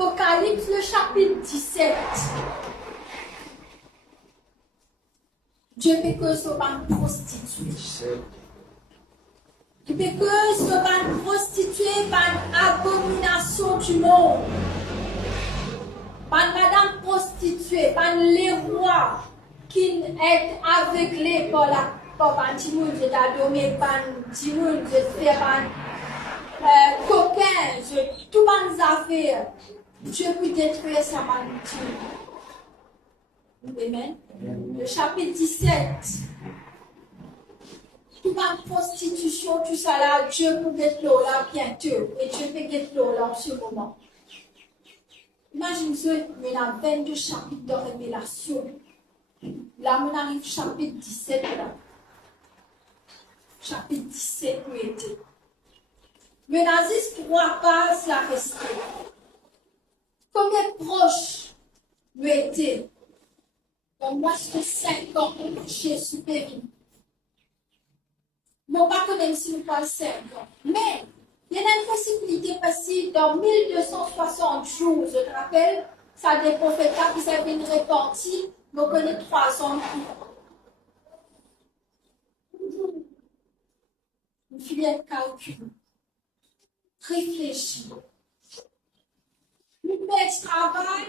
Apocalypse, le chapitre 17. Dieu peut que ce soit une prostituée. Dieu peut que ce soit une prostituée, une abomination du monde. Pas une madame prostituée, pas les rois qui est aveuglés par un petit monde de t'adomer, pas un petit monde de faire un coquin, tout les affaires. Dieu peut détruire sa maladie. Amen. Le chapitre 17. Tout la prostitution, tout ça là, Dieu peut être là bientôt. Et Dieu peut être là en ce moment. Imagine-toi, il y a 22 chapitres de révélation. Là, on arrive au chapitre 17 là. Chapitre 17, où était. Mais dans ces 3 pages, là, resté. Combien de proches nous étaient? Donc, moi, je fais 5 ans que Jésus est venu. Mais on ne va pas connaître si nous parlons 5 ans. Mais, il y a une possibilité parce que dans 1260 jours, je te rappelle, ça a des prophètes qui avaient une répartie, mais on connaît 3 ans. Une filière calcul. Réfléchis. Nous mettons travail.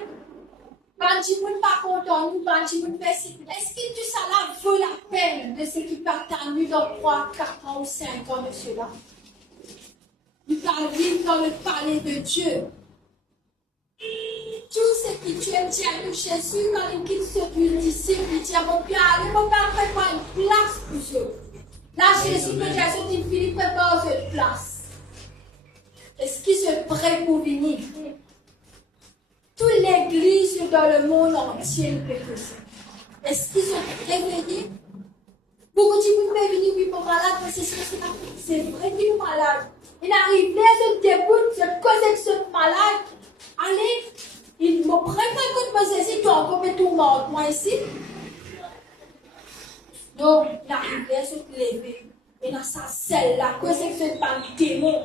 Bandit moun pas content, nous bandit moun fait. Est-ce que tout ça là vaut la peine de ce qui partent dans 3, 4 ans ou 5 ans, monsieur là? Nous allons vivre dans le palais de Dieu. Tout ce qui tu aimes dire à Jésus, quand il quitte ce disciple, il dit à mon Père, allez, mon Père, prépare une place pour eux. Là, Jésus peut dire à son fils Philippe, prépare une place. Est-ce qu'ils sont prêts pour venir? Toute l'église dans le monde entier peut faire ça. Est-ce qu'ils sont réveillés? Beaucoup de gens peuvent venir, oui, pour malade, mais c'est vrai qu'ils sont malades. Il arrive là, je déboute, je cause avec ce malade. Allez, il me prend un coup de ici, tu as encore tout le monde, moi ici. Donc, il arrive là, je te lever. Et dans sa selle, la cause avec ce démon.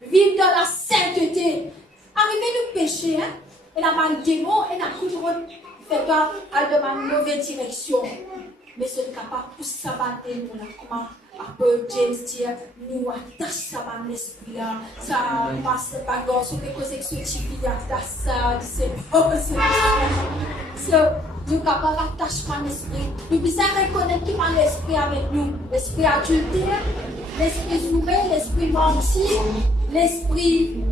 Vivre dans la sainteté. Arrivé nous pécher, hein? Et la man démon, et la coudre fait pas aller dans une mauvaise direction. Mais c'est capable de ça va démon là. Comment après James dit, nous attache ça va l'esprit là. Ça passe pas grand, sur les causes que ce type d'attache ça, c'est nous capables d'attachement l'esprit. Nous besoin reconnaître qui a l'esprit avec nous. L'esprit adultère, l'esprit sourd, l'esprit menti, l'esprit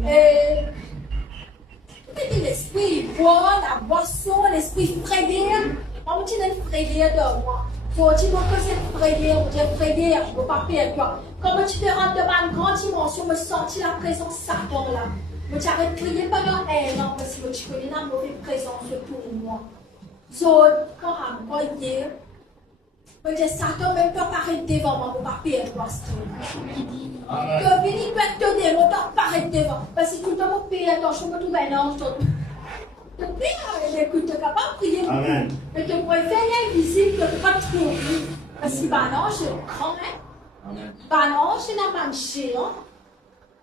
l'esprit bois, la boisson, l'esprit frayeur. On dit une frayeur de moi. Faut dire que c'est frayeur, on dit frayeur, je ne veux pas perdre toi. Comment tu te rends devant une grande dimension, me sentir la présence de Satan là. Mais tu arrêtes de prier pendant 1 an parce que tu connais la mauvaise présence pour moi. Donc, quand on va dire, peut-être Satan même pas paraître devant moi, je ne veux pas perdre toi. Que venir mettre ton démon, tu paraître devant. Parce que tout le monde paye attention, je me trouve un ange. Écoute, tu es capable de prier. Amen. Mais tu pourrais faire invisible, tu ne peux pas te trouver. Parce que l'ange, c'est grand, hein? L'ange, c'est un man géant.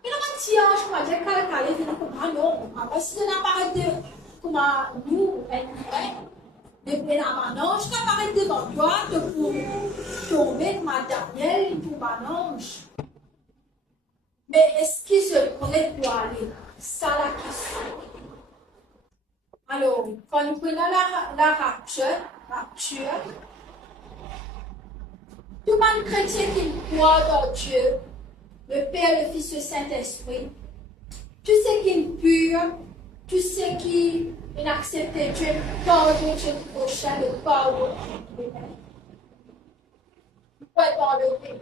Et le man petit ange, comment dire, quand il vient comme non. Parce que c'est un appareil de. Comment nous, depuis la manche, tu apparaît devant toi, tu peux tomber comme Daniel pour manche. Mais est-ce qu'il se prête pour aller? Ça la question. Alors, quand nous prenons la rapture, tout le monde chrétien qui croit dans Dieu, le Père, le Fils, le Saint-Esprit, tout ce qui est pur, tout ce qui est inaccepté, Dieu pardonne Dieu prochain, le pardon. Vous pouvez pardonner.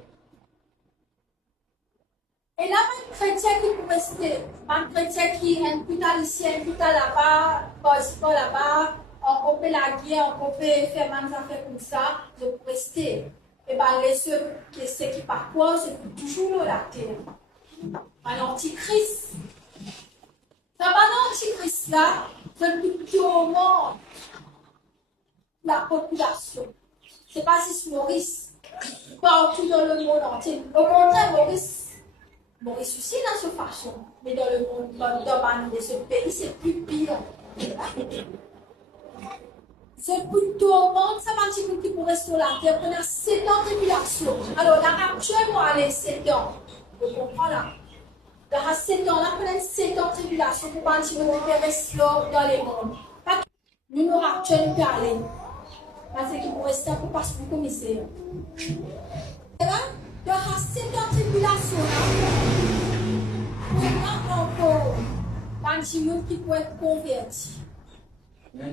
Et là, un chrétien qui peut rester, un chrétien qui est un peu ici, un peu là-bas, pas là-bas, on peut la guerre, on peut faire des affaires comme ça, je peux rester. Et bien, ceux qui parcourent, c'est toujours la terre. Un antichrist. Dans l'antichrist là, c'est qui tourmente la population. Ce n'est pas si Maurice, partout dans le monde entier. Au contraire, Maurice, Bon, ressuscité dans cette façon, mais dans le monde, dans ce pays, c'est plus pire. C'est pour tout le monde, ça va dire qui pour rester sur la terre pendant 7 ans de tribulation. Alors, là, actuellement, les 7 ans. Vous comprenez là? Dans 7 ans, là, pendant 7 ans de tribulation, pour pas dire que vous rester dans les mondes. Nous, nous, actuellement, nous aller. Parce qu'il faut rester pour passer pour le commissaire. Et là, dans 7 ans de tribulation, là, on a encore un petit monde qui peut être converti. On a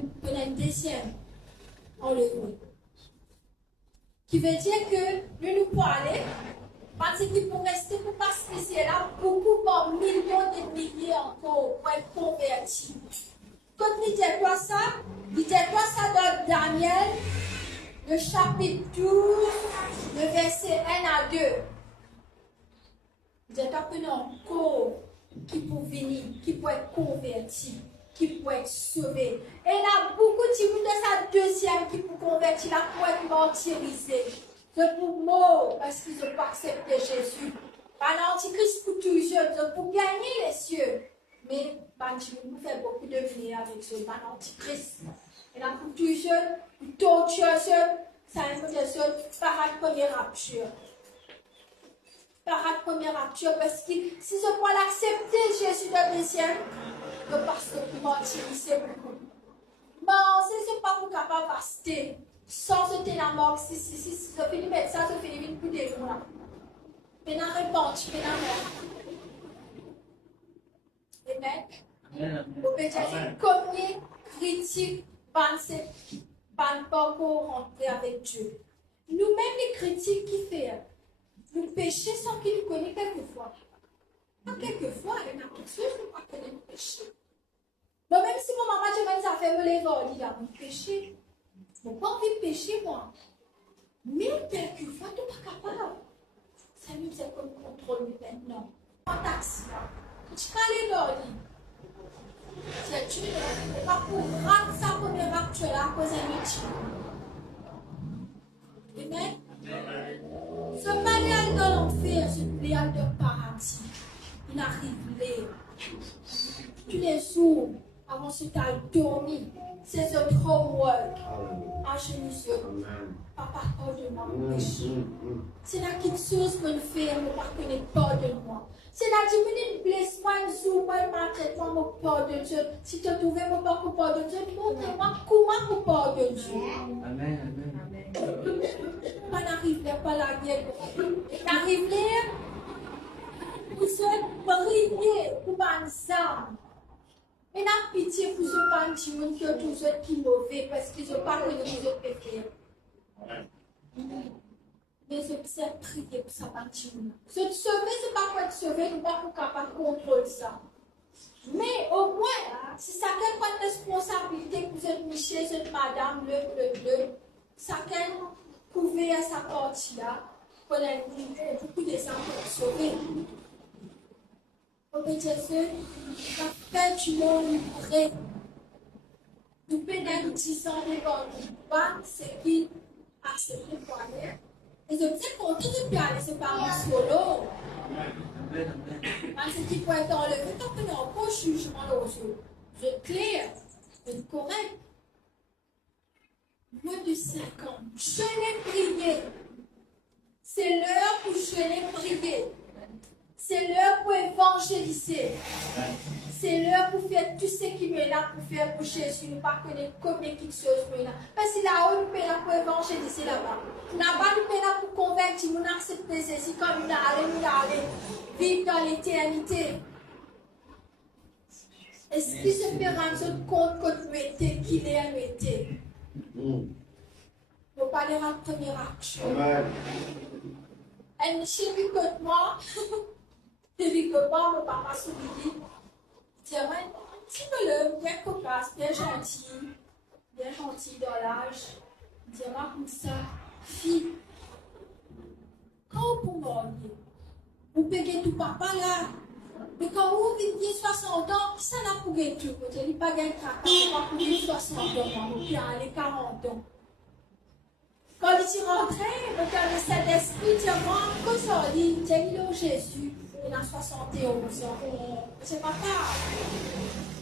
une deuxième enlèvement. Qui veut dire que nous pouvons aller, parce qu'il faut rester pour passer là, beaucoup par millions de milliers encore pour être convertis. Quand il dit quoi ça? Il dit quoi ça dans Daniel, le chapitre 12, le verset 1 à 2. Il dit qu'il y a encore qui peut venir, qui peut être converti, qui peut être sauvé. Et il y a beaucoup de gens de sa deuxième qui peut convertir, là pour être martyrisé. C'est pour mort parce qu'ils n'ont pas accepté Jésus. Par l'antichrist pour toujours, pour gagner les cieux. Mais vous faites beaucoup de vie avec ce l'antichrist. Et là pour toujours, pour torturer, ça veut dire par la première rapture. Par la première rapture, parce que si je peux l'accepter, Jésus de deuxième, je passe pour mentir, c'est beaucoup. Mais si je pas capable de rester sans jeter la mort, si je finis de mettre ça, je finis de coup de moi. Mais dans la réponse, je fais la mort. Amen. Vous pouvez dire, combien critiques pensent pas encore rentrer avec Dieu. Nous-mêmes, les critiques qui font, nous péchons sans qu'il nous connaisse quelquefois. Pas quelquefois, il y a quelque chose que nous ne connaissons pas péché. Mais même si mon maman, je ça fait me lever, il y a mon péché. Je n'ai pas envie de pécher, moi. Mais quelquefois, tu n'es pas capable. Ça nous dit qu'on contrôle maintenant. En taxi, là. Tu peux aller dans le lit. Tu n'es pas pour rendre sa première actuelle à cause d'un métier. Amen. Ce mariage dans l'enfer, ce mariage de paradis, il arrive là. Tous les jours, avant ce temps, dormi, c'est un homework. Enchaînez-vous. Papa, pardonne-moi mon péché. C'est là quelque chose que je fais, je ne connais pas de moi. C'est là que je me blesse, moi, un jour, moi, je m'entraîne, moi, je pardonne Dieu. Si tu as trouvé mon papa, je pardonne Dieu, montre-moi comment je pardonne Dieu. Amen, amen. On n'arrive pas à la guerre. On arrive là pour se prier, pour ensemble. Et n'a pitié pour ce pantillon qui ont tous autres qui mauvais parce qu'ils n'ont pas connu les autres péchés. Mais je sais prier pour ce pantillon. Se sauver, ce n'est pas pour être sauvé, nous pas pour capable de contrôler ça. Mais au moins, si chacun prend responsabilité pour cette Michel, cette madame, le, chacun pouvait à sa partie-là, pour beaucoup de gens pour être sauvés. Obéissez, perpétuellement livré. Nous pénètrons 10 ans devant nous, c'est qui accepte le poignet. Et je me suis content de bien aller, c'est pas en solo. Parce qu'il faut être enlevé tant qu'il y a encore jugement aux yeux. C'est clair, c'est correct. Moins de 5 ans, je l'ai prié. C'est l'heure où je l'ai prié. C'est l'heure pour évangéliser. C'est l'heure pour faire tout ce qui est là pour faire pour Jésus. Nous ne connaissons pas combien de choses nous là. Parce que là-haut, nous sommes là pour évangéliser là-bas. Là-bas, nous sommes là pour convertir. Nous acceptons Jésus comme nous allons vivre dans l'éternité. Est-ce qu'il se fait rendre compte que nous étions, qu'il est nous étions? Nous parlons en première action. Elle me chérit que moi. Depuis que moi, mon papa se dit, tiens, si me lève, bien cocasse, bien gentil dans l'âge, dis-moi comme ça, fille, quand vous moriez, vous payez tout papa là, mais quand vous viviez 60 ans, ça n'a pas gagné tout, vous n'avez pas gagné de pas gagné 60 ans, vous bien aller 40 ans. Quand il est rentré, regardez cet esprit, dis-moi, comme ça, il dit, Jésus. On a 71, c'est pas grave.